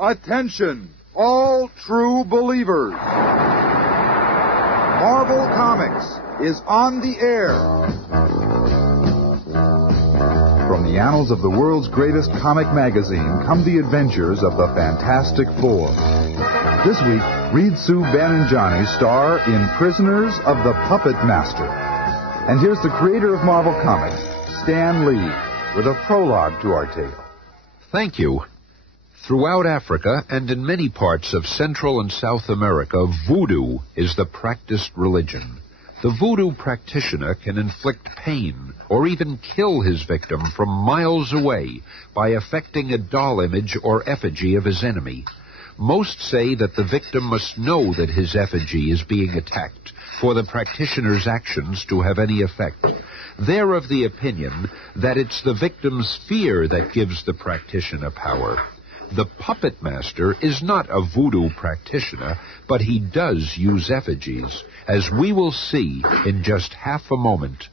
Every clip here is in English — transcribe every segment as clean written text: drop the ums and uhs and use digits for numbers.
Attention, all true believers. Marvel Comics is on the air. From the annals of the world's greatest comic magazine come the adventures of the Fantastic Four. This week, Reed, Sue, Ben, and Johnny star in Prisoners of the Puppetmaster. And here's the creator of Marvel Comics, Stan Lee, with a prologue to our tale. Thank you. Throughout Africa and in many parts of Central and South America, voodoo is the practiced religion. The voodoo practitioner can inflict pain or even kill his victim from miles away by affecting a doll image or effigy of his enemy. Most say that the victim must know that his effigy is being attacked for the practitioner's actions to have any effect. They're of the opinion that it's the victim's fear that gives the practitioner power. The Puppetmaster is not a voodoo practitioner, but he does use effigies, as we will see in just half a moment.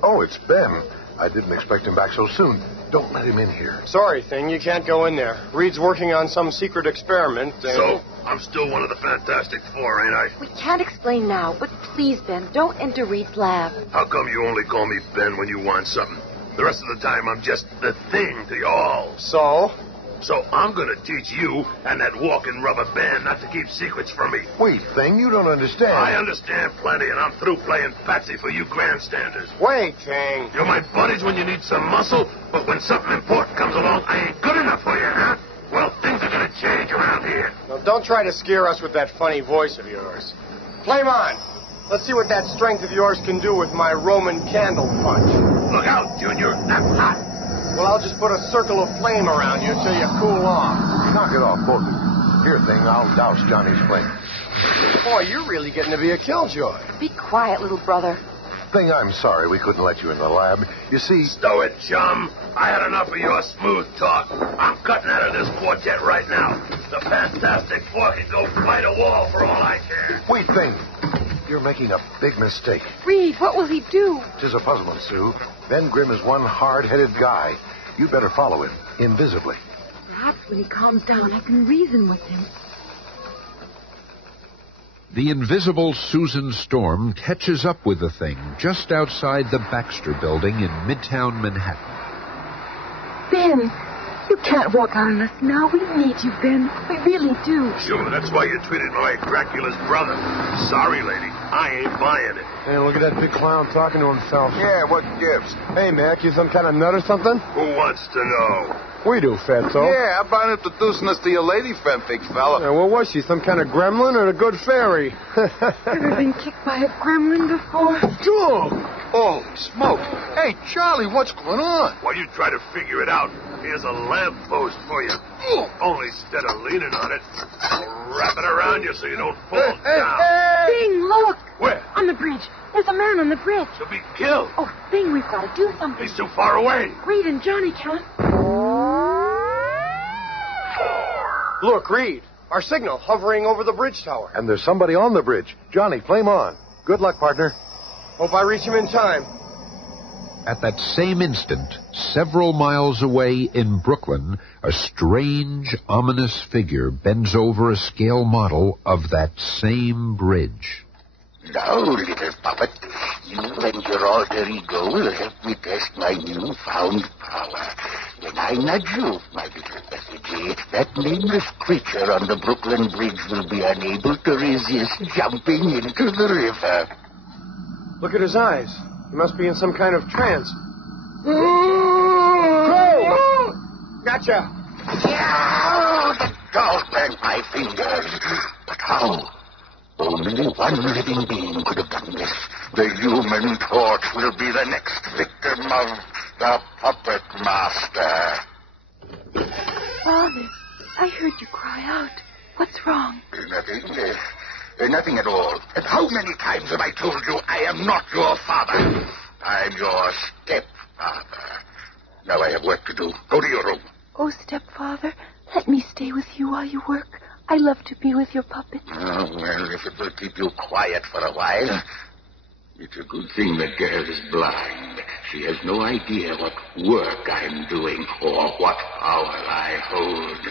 Oh, it's Ben. I didn't expect him back so soon. Don't let him in here. Sorry, Thing, you can't go in there. Reed's working on some secret experiment. So, I'm still one of the Fantastic Four, ain't I? We can't explain now, but please, Ben, don't enter Reed's lab. How come you only call me Ben when you want something? The rest of the time, I'm just the Thing to y'all. So I'm going to teach you and that walking rubber band not to keep secrets from me. Wait, Thing, you don't understand. I understand plenty, and I'm through playing patsy for you grandstanders. Wait, Thing. You're my buddies when you need some muscle, but when something important comes along, I ain't good enough for you, huh? Well, things are going to change around here. Now, don't try to scare us with that funny voice of yours. Flame on. Let's see what that strength of yours can do with my Roman candle punch. Look out, Junior. I'm hot. Well, I'll just put a circle of flame around you till you cool off. Knock it off, both of you. Here, Thing, I'll douse Johnny's flame. Boy, you're really getting to be a killjoy. Be quiet, little brother. Thing, I'm sorry we couldn't let you in the lab. You see... Stow it, chum. I had enough of your smooth talk. I'm cutting out of this quartet right now. The Fantastic Four can go fight a wall for all I care. Wait, Thing. You're making a big mistake. Reed, what will he do? 'Tis a puzzlement, Sue. Ben Grimm is one hard-headed guy. You better follow him, invisibly. Perhaps when he calms down, I can reason with him. The invisible Susan Storm catches up with the Thing just outside the Baxter Building in Midtown Manhattan. Ben, you can't walk out on us now. We need you, Ben. We really do. Sure, that's why you treated me like Dracula's brother. Sorry, lady. I ain't buying it. Hey, look at that big clown talking to himself. Yeah, what gives? Hey, Mac, you some kind of nut or something? Who wants to know? We do, Fatso. Yeah, how about introducing us to your lady friend, big fella? Yeah, what was she, some kind of gremlin or a good fairy? Ever been kicked by a gremlin before? Dog! Holy smoke. Hey, Charlie, what's going on? While you try to figure it out, here's a lamppost for you. Only instead of leaning on it, I'll wrap it around you so you don't fall down. Bing, look! Where? On the bridge. There's a man on the bridge. To be killed. Oh, Bing, we've got to do something. He's too far away. Reed and Johnny can't. Look, Reed, our signal hovering over the bridge tower. And there's somebody on the bridge. Johnny, flame on. Good luck, partner. Hope I reach him in time. At that same instant, several miles away in Brooklyn, a strange, ominous figure bends over a scale model of that same bridge. Now, little puppet, you and your alter ego will help me test my newfound power. When I nudge you, my little effigy, that nameless creature on the Brooklyn Bridge will be unable to resist jumping into the river. Look at his eyes. He must be in some kind of trance. Go! Gotcha! Yeah, the dog burned my fingers. But how? Only one living being could have done this. The Human Torch will be the next victim of the Puppetmaster. Father, I heard you cry out. What's wrong? Nothing at all. And how many times have I told you I am not your father? I'm your stepfather. Now I have work to do. Go to your room. Oh, stepfather, let me stay with you while you work. I love to be with your puppet. Oh, well, if it will keep you quiet for a while. It's a good thing the girl is blind. She has no idea what work I'm doing or what power I hold.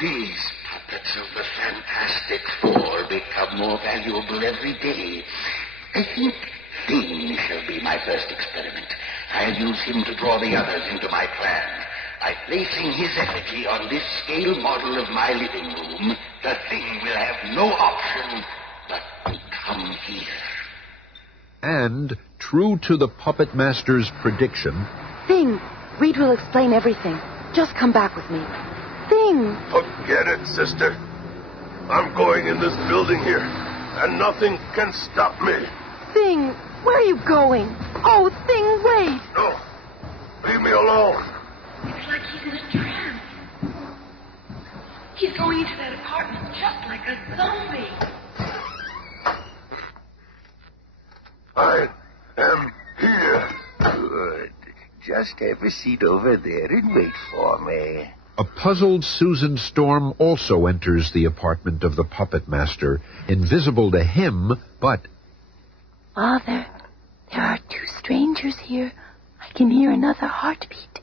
These puppets of the Fantastic Four become more valuable every day. I think Thing shall be my first experiment. I'll use him to draw the others into my plan. By placing his effigy on this scale model of my living room, the Thing will have no option but to come here. And, true to the Puppetmaster's prediction... Thing, Reed will explain everything. Just come back with me. Thing! Forget it, sister. I'm going in this building here, and nothing can stop me. Thing, where are you going? Oh, Thing, wait! No, leave me alone. It's like he's in a trance. He's going into that apartment just like a zombie. I am here. Good. Just have a seat over there and wait for me. A puzzled Susan Storm also enters the apartment of the Puppetmaster, invisible to him, but... Father, there are two strangers here. I can hear another heartbeat.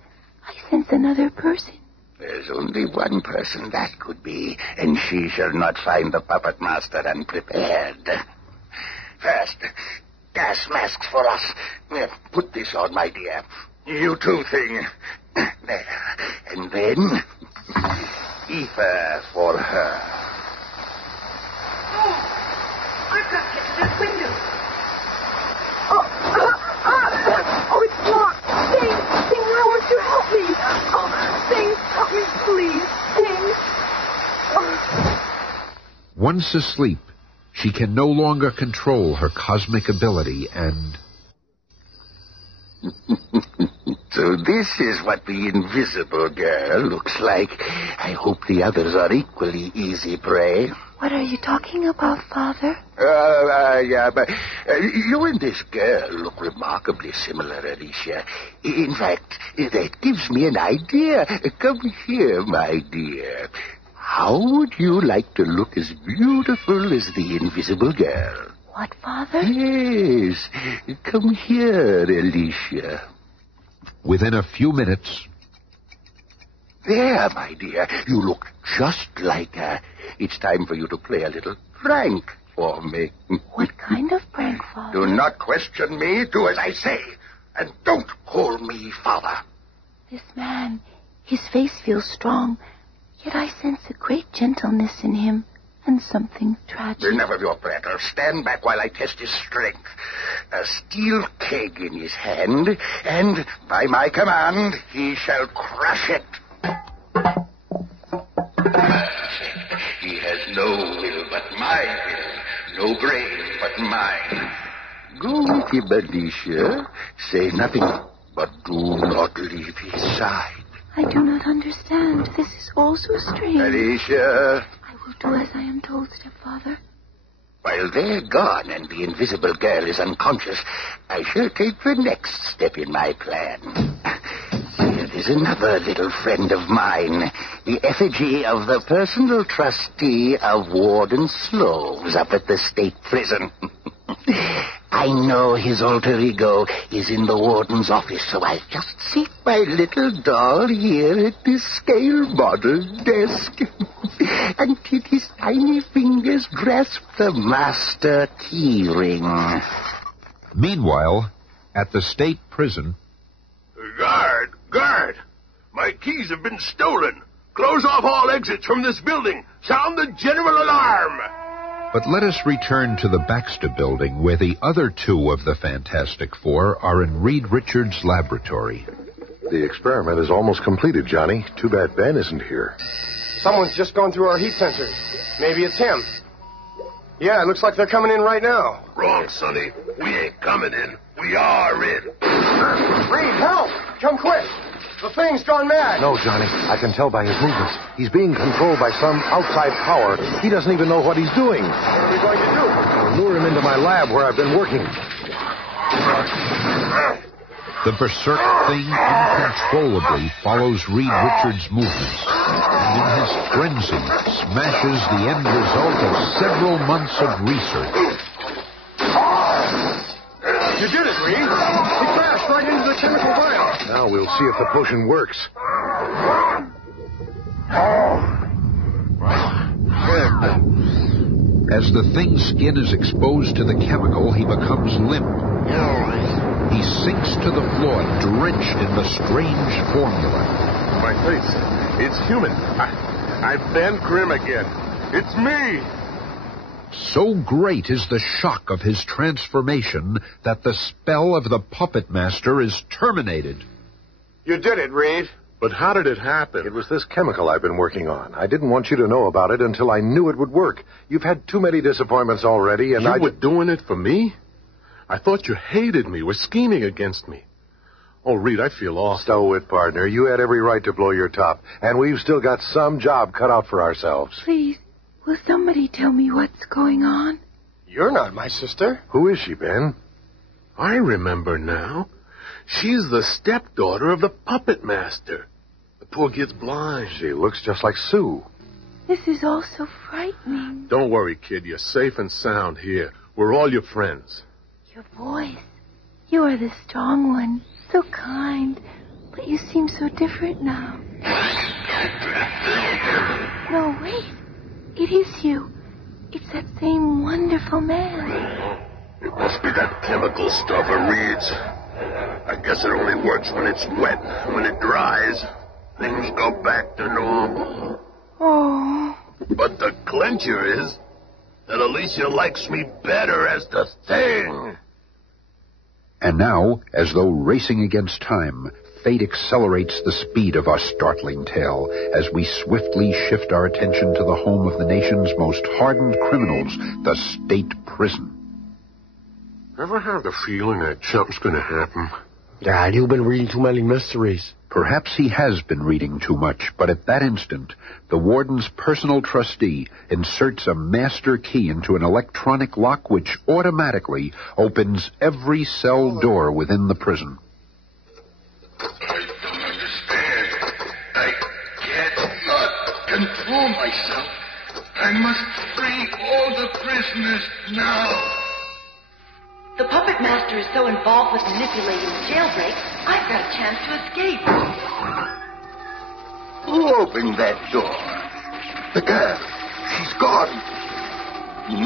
I sense another person. There's only one person that could be, and she shall not find the Puppetmaster unprepared. First, gas masks for us. Put this on, my dear. You too, Thing. There. And then, ether for her. Oh, I've got to get to this window. Oh, it's locked. Thing, why won't you help me? Oh, Thing, help me, please. Thing. Oh. Once asleep, she can no longer control her cosmic ability and... So this is what the invisible girl looks like. I hope the others are equally easy prey. What are you talking about, Father? But you and this girl look remarkably similar, Alicia. In fact, that gives me an idea. Come here, my dear. How would you like to look as beautiful as the invisible girl? What, Father? Yes. Come here, Alicia. Within a few minutes... There, my dear. You look just like her. It's time for you to play a little prank for me. What kind of prank, Father? Do not question me. Do as I say. And don't call me Father. This man, his face feels strong, yet I sense a great gentleness in him and something tragic. Never your prattle. Stand back while I test his strength. A steel keg in his hand, and by my command, he shall crush it. He has no will but my will, no brain but mine. Go with him, Alicia. Say nothing, but do not leave his side. I do not understand. This is all so strange. Alicia. I will do as I am told, stepfather. While they're gone and the invisible girl is unconscious, I shall take the next step in my plan. Here is another little friend of mine, the effigy of the personal trustee of Warden Sloves up at the state prison. I know his alter ego is in the warden's office, so I'll just seat my little doll here at this scale model desk until his tiny fingers grasp the master key ring. Meanwhile, at the state prison... Guard! My keys have been stolen. Close off all exits from this building. Sound the general alarm. But let us return to the Baxter building, where the other two of the Fantastic Four are in Reed Richards' laboratory. The experiment is almost completed, Johnny. Too bad Ben isn't here. Someone's just gone through our heat sensors. Maybe it's him. Yeah, it looks like they're coming in right now. Wrong, Sonny. We ain't coming in. We are in. Reed, help! Come quick! The thing's gone mad. No, Johnny. I can tell by his movements. He's being controlled by some outside power. He doesn't even know what he's doing. What are we going to do? I'll lure him into my lab where I've been working. The berserk thing uncontrollably follows Reed Richards' movements, and in his frenzy smashes the end result of several months of research. You did it, Reed. He crashed right into the chemical vial. Now we'll see if the potion works. As the thing's skin is exposed to the chemical, he becomes limp. He sinks to the floor, drenched in the strange formula. My face, it's human. I'm Ben Grimm again. It's me. So great is the shock of his transformation that the spell of the Puppetmaster is terminated. You did it, Reed. But how did it happen? It was this chemical I've been working on. I didn't want you to know about it until I knew it would work. You've had too many disappointments already, and You were doing it for me? I thought you hated me, were scheming against me. Oh, Reed, I feel awful. Stow it, partner. You had every right to blow your top, and we've still got some job cut out for ourselves. Please, will somebody tell me what's going on? You're not my sister. Who is she, Ben? I remember now. She's the stepdaughter of the Puppetmaster. The poor kid's blind. She looks just like Sue. This is all so frightening. Don't worry, kid. You're safe and sound here. We're all your friends. Your voice. You are the strong one. So kind. But you seem so different now. No, wait. It is you. It's that same wonderful man. It must be that chemical stuff of Reed's. I guess it only works when it's wet. When it dries, things go back to normal. Oh. But the clincher is that Alicia likes me better as the Thing. And now, as though racing against time, fate accelerates the speed of our startling tale as we swiftly shift our attention to the home of the nation's most hardened criminals, the state prison. Ever have the feeling that something's going to happen? Dad, you've been reading too many mysteries. Perhaps he has been reading too much, but at that instant, the warden's personal trustee inserts a master key into an electronic lock which automatically opens every cell door within the prison. I don't understand. I cannot control myself. I must free all the prisoners now. The Puppetmaster is so involved with manipulating the jailbreak, I've got a chance to escape. Who opened that door? The girl. She's gone.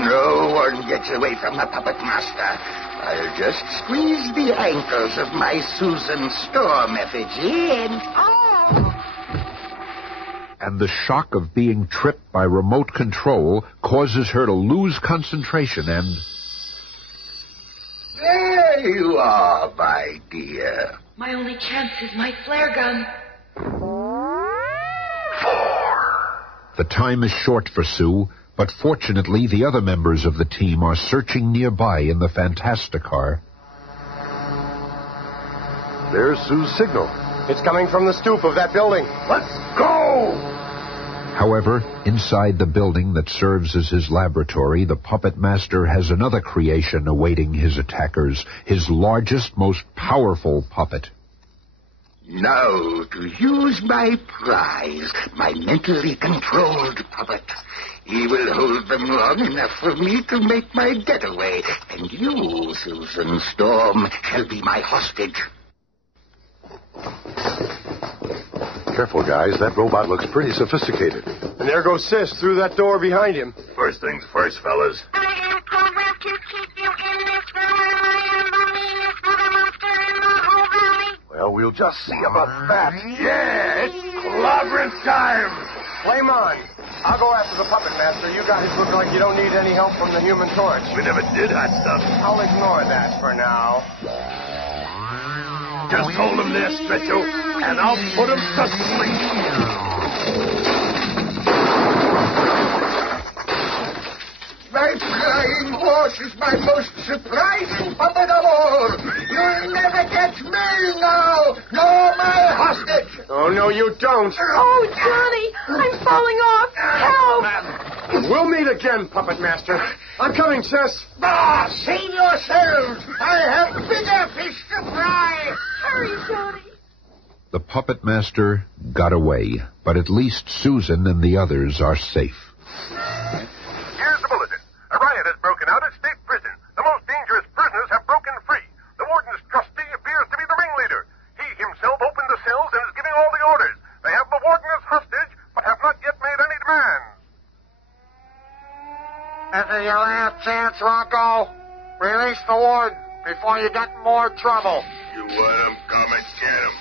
No one gets away from the Puppetmaster. I'll just squeeze the ankles of my Susan Storm effigy and... And the shock of being tripped by remote control causes her to lose concentration and... There you are, my dear. My only chance is my flare gun. The time is short for Sue, but fortunately the other members of the team are searching nearby in the Fantasticar. There's Sue's signal. It's coming from the stoop of that building. Let's go! However, inside the building that serves as his laboratory, the Puppetmaster has another creation awaiting his attackers, his largest, most powerful puppet. Now to use my prize, my mentally controlled puppet. He will hold them long enough for me to make my getaway, and you, Susan Storm, shall be my hostage. Careful, guys. That robot looks pretty sophisticated. And there goes Sis through that door behind him. First things first, fellas. I am programmed to keep you in this room. I am the meanest monster in the whole valley. Well, we'll just see about that. Yeah, it's clobbering time. Flame on. I'll go after the Puppetmaster. You guys look like you don't need any help from the Human Torch. We never did hot stuff. I'll ignore that for now. Just hold him there, Stretcho, and I'll put him to sleep. My flying horse is my most surprising puppet of all. You'll never catch me now, nor my hostage. Oh, no, you don't. Oh, Johnny, I'm falling off. Help! We'll meet again, Puppetmaster. I'm coming, Sis. Save yourselves. I have bigger fish to fry. Hurry, Johnny. The Puppetmaster got away, but at least Susan and the others are safe. Here's the bulletin. A riot has broken out at State Prison. The most dangerous prisoners have broken free. The warden's trustee appears to be the ringleader. He himself opened the cells and is giving all the orders. They have the warden as hostage, but have not yet made any demands. As a is your last chance, Rocco. Release the warden before you get in more trouble. You want him? Come and get him.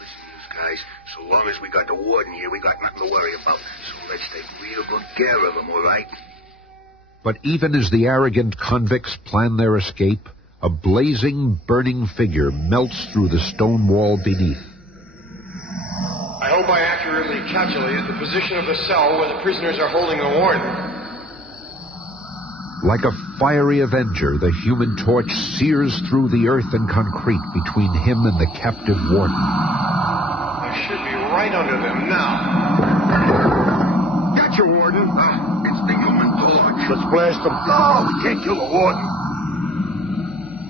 Listen, you guys, so long as we got the warden here, we got nothing to worry about. So let's take real good care of him, all right? But even as the arrogant convicts plan their escape, a blazing, burning figure melts through the stone wall beneath. I hope I accurately calculated the position of the cell where the prisoners are holding the warden. Like a fiery avenger, the Human Torch sears through the earth and concrete between him and the captive warden. I should be right under them now. Gotcha, Warden. It's the Human Torch. Let's blast them. No, we can't kill the Warden.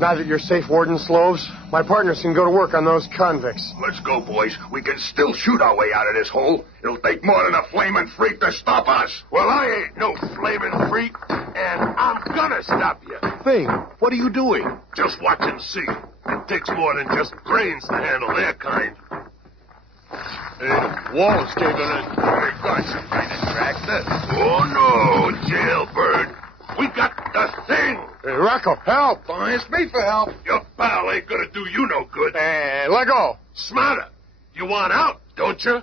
Now that you're safe, Warden Sloves, my partners can go to work on those convicts. Let's go, boys. We can still shoot our way out of this hole. It'll take more than a flaming freak to stop us. Well, I ain't no flaming freak, and I'm gonna stop you. Thing, what are you doing? Just watch and see. It takes more than just brains to handle their kind. Wall is caving in. We got some kind of tractor. Oh, no, jailbird. We got the thing. Hey, Rocco, help. Don't ask me for help. Your pal ain't gonna do you no good. Hey, let go. Smarter. You want out, don't you?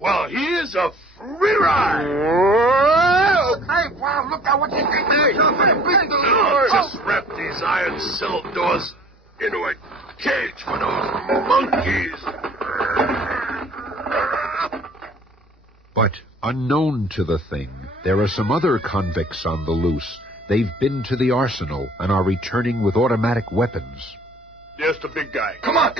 Well, here's a free ride. Hey, pal, look out what you did there. Just wrap these iron cell doors into a cage for those monkeys. But unknown to the Thing, there are some other convicts on the loose. They've been to the arsenal and are returning with automatic weapons. There's the big guy. Come on.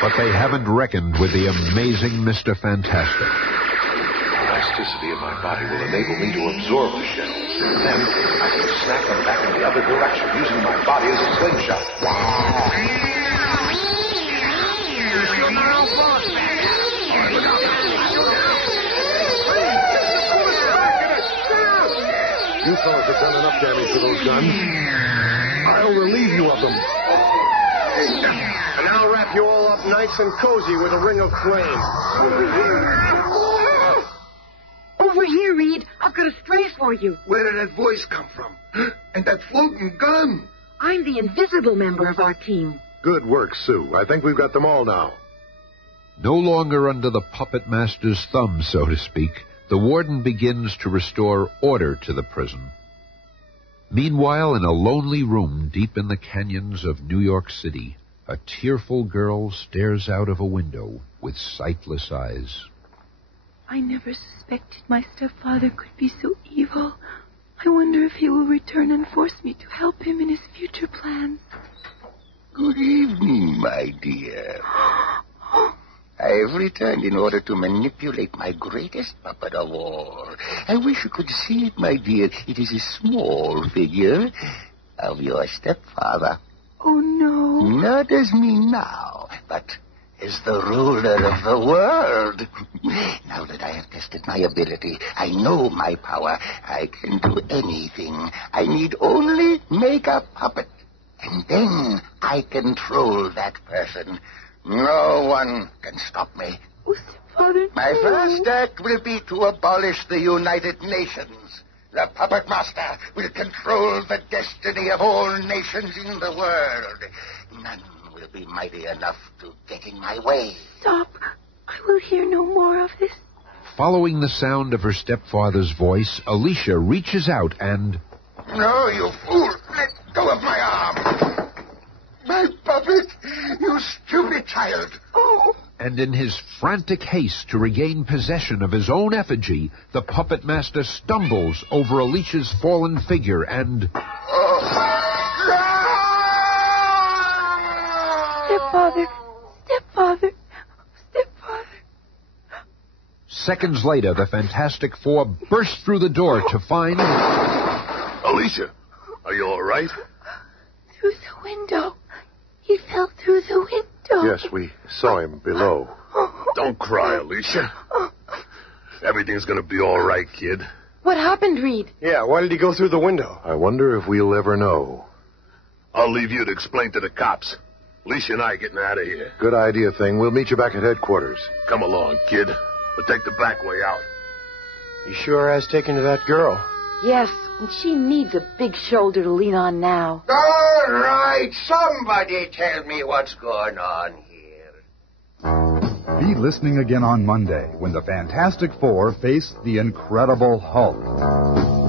But they haven't reckoned with the amazing Mr. Fantastic. The elasticity of my body will enable me to absorb the shells. Then I can snap them back in the other direction using my body as a slingshot. You fellas have done enough damage to those guns. I'll relieve you of them. And I'll wrap you all up nice and cozy with a ring of flame. Over here, Reed. I've got a stray for you. Where did that voice come from? And that floating gun? I'm the invisible member of our team. Good work, Sue. I think we've got them all now. No longer under the Puppetmaster's thumb, so to speak, the warden begins to restore order to the prison. Meanwhile, in a lonely room deep in the canyons of New York City, a tearful girl stares out of a window with sightless eyes. I never suspected my stepfather could be so evil. I wonder if he will return and force me to help him in his future plans. Good evening, my dear. I have returned in order to manipulate my greatest puppet of all. I wish you could see it, my dear. It is a small figure of your stepfather. Oh, no. Not as me now, but as the ruler of the world. Now that I have tested my ability, I know my power. I can do anything. I need only make a puppet. And then I control that person. No one can stop me. Oh, stepfather, My no. first act will be to abolish the United Nations. The Puppetmaster will control the destiny of all nations in the world. None will be mighty enough to get in my way. Stop. I will hear no more of this. Following the sound of her stepfather's voice, Alicia reaches out and... No, you fool! Let go of my arm! My puppet! You stupid child! Oh. And in his frantic haste to regain possession of his own effigy, the puppet master stumbles over Alicia's fallen figure and... Stepfather. Stepfather. Stepfather. Seconds later, the Fantastic Four burst through the door to find... Alicia, are you all right? Through the window. He fell through the window. Yes, we saw him below. Don't cry, Alicia. Everything's gonna be all right, kid. What happened, Reed? Yeah, why did he go through the window? I wonder if we'll ever know. I'll leave you to explain to the cops. Alicia and I are getting out of here. Good idea, Thing. We'll meet you back at headquarters. Come along, kid. We'll take the back way out. He sure has taken to that girl. Yes, and she needs a big shoulder to lean on now. All right, somebody tell me what's going on here. Be listening again on Monday when the Fantastic Four face the Incredible Hulk.